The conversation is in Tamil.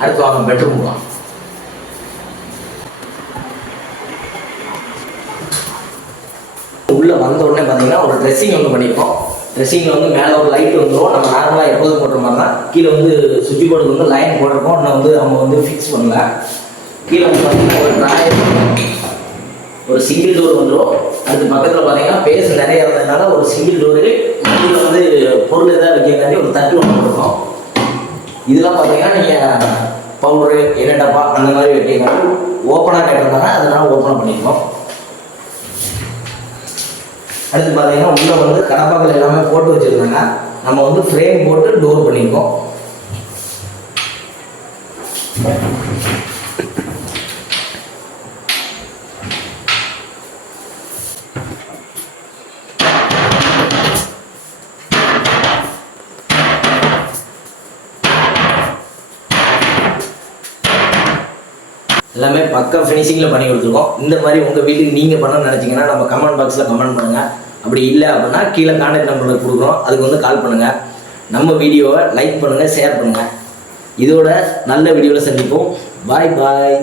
அடுத்து வாங்க பெட்ரூம் போகலாம். உள்ளே வந்த உடனே பார்த்தீங்கன்னா ஒரு ட்ரெஸ்ஸிங் ஒன்று பண்ணியிருக்கோம். ட்ரெஸ்ஸிங்கில் வந்து மேலே ஒரு லைட் வந்துடும். நம்ம நார்மலாக எப்போதும் போடுற மாதிரி தான். கீழே வந்து சுவிட்ச் போர்டுக்கு வந்து லைன் போட்டிருக்கோம். இன்னும் வந்து நம்ம வந்து ஃபிக்ஸ் பண்ணல. கீழே வந்து பார்த்தீங்கன்னா ஒரு ட்ராயர், ஒரு சிங்கிள் டோர் வந்துடும். அதுக்கு பக்கத்தில் பார்த்தீங்கன்னா பேஸ் நிறைய இருந்ததுனால ஒரு சிங்கிள் டோரு, மத்தியில் வந்து பொருள் எதாவது வைக்கிறதாண்டி ஒரு தட்டு ஒன்று இருக்கும். இதெல்லாம் பார்த்தீங்கன்னா நீங்கள் பவுடரு, எண்ணெய் டப்பா அந்த மாதிரி வைக்கிறதால ஓப்பனாக கேட்டிருந்தாங்க, அதனால ஓப்பனாக பண்ணியிருக்கோம். அடுத்து பார்த்தீங்கன்னா உள்ளே வந்து கடப்பாக்கள் எல்லாமே போட்டு வச்சுருந்தாங்க. நம்ம வந்து ஃப்ரேம் போட்டு டோர் பண்ணியிருக்கோம். எல்லாமே பக்கா ஃபினிஷிங்கில் பண்ணி கொடுத்துருக்கோம். இந்த மாதிரி உங்கள் வீட்டுக்கு நீங்கள் பண்ணணும்னு நினச்சிங்கன்னா நம்ம கமெண்ட் பாக்ஸில் கமெண்ட் பண்ணுங்கள். அப்படி இல்லை அப்படின்னா கீழே கான்டாக்ட் நம்பரில் கொடுக்குறோம், அதுக்கு வந்து கால் பண்ணுங்கள். நம்ம வீடியோவை லைக் பண்ணுங்கள், ஷேர் பண்ணுங்கள். இதோட நல்ல வீடியோவில் சந்திப்போம். பாய் பாய்.